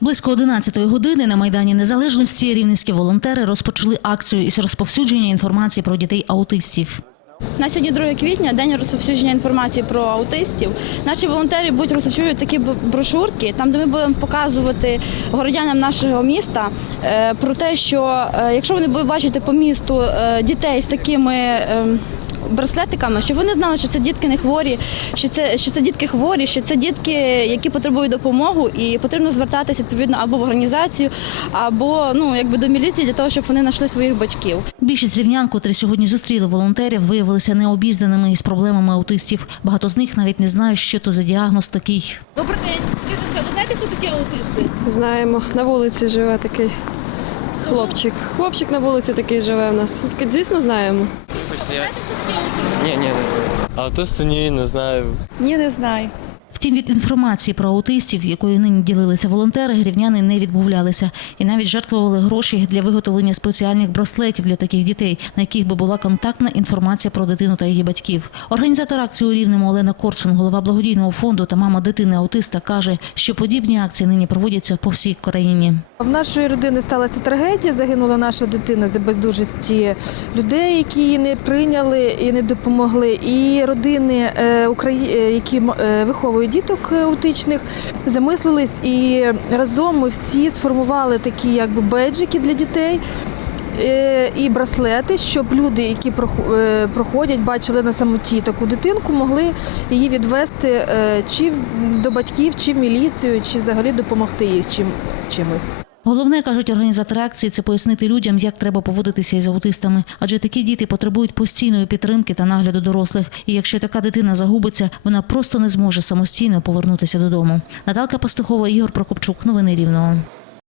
Близько 11 години на майдані Незалежності рівненські волонтери розпочали акцію із розповсюдження інформації про дітей аутистів. На сьогодні 2 квітня, день розповсюдження інформації про аутистів. Наші волонтери будуть розповсюджувати такі брошурки, там де ми будемо показувати городянам нашого міста е, про те, що е, якщо вони будуть бачити по місту е, дітей з такими. Браслетиками, щоб вони знали, що це дітки не хворі, що це що це дітки хворі, що це дітки, які потребують допомогу, і потрібно звертатися відповідно або в організацію, або ну якби до міліції для того, щоб вони знайшли своїх батьків. Більшість рівнян, котрі сьогодні зустріли волонтерів, виявилися необізнаними із проблемами аутистів. Багато з них навіть не знають, що то за діагноз такий. Добрий день. Скажіть, ви знаєте, хто такі аутисти? Знаємо, на вулиці живе такий хлопчик. Хлопчик на вулиці такий живе у нас. Звісно, знаємо. Ні, ні, аутисти ні, не знаю. Ні, не знаю. Втім, від інформації про аутистів, якою нині ділилися волонтери, грівняни не відмовлялися і навіть жертвували гроші для виготовлення спеціальних браслетів для таких дітей, на яких би була контактна інформація про дитину та її батьків. Організатор акції у Рівному Олена Корсун, голова благодійного фонду та мама дитини аутиста, каже, що подібні акції нині проводяться по всій країні. В нашої родини сталася трагедія. Загинула наша дитина за бездужості людей, які її не прийняли і не допомогли. І родини, е, е, які е, виховують діток аутичних, замислились і разом ми всі сформували такі якби бейджики для дітей. І браслети, щоб люди, які прох- проходять, бачили на самоті таку дитинку, могли її відвести чи до батьків, чи в міліцію, чи взагалі допомогти їй чим чимось. Головне кажуть організатори акції, це пояснити людям, як треба поводитися із аутистами, адже такі діти потребують постійної підтримки та нагляду дорослих. І якщо така дитина загубиться, вона просто не зможе самостійно повернутися додому. Наталка Пастухова, Ігор Прокопчук. Новини Рівного.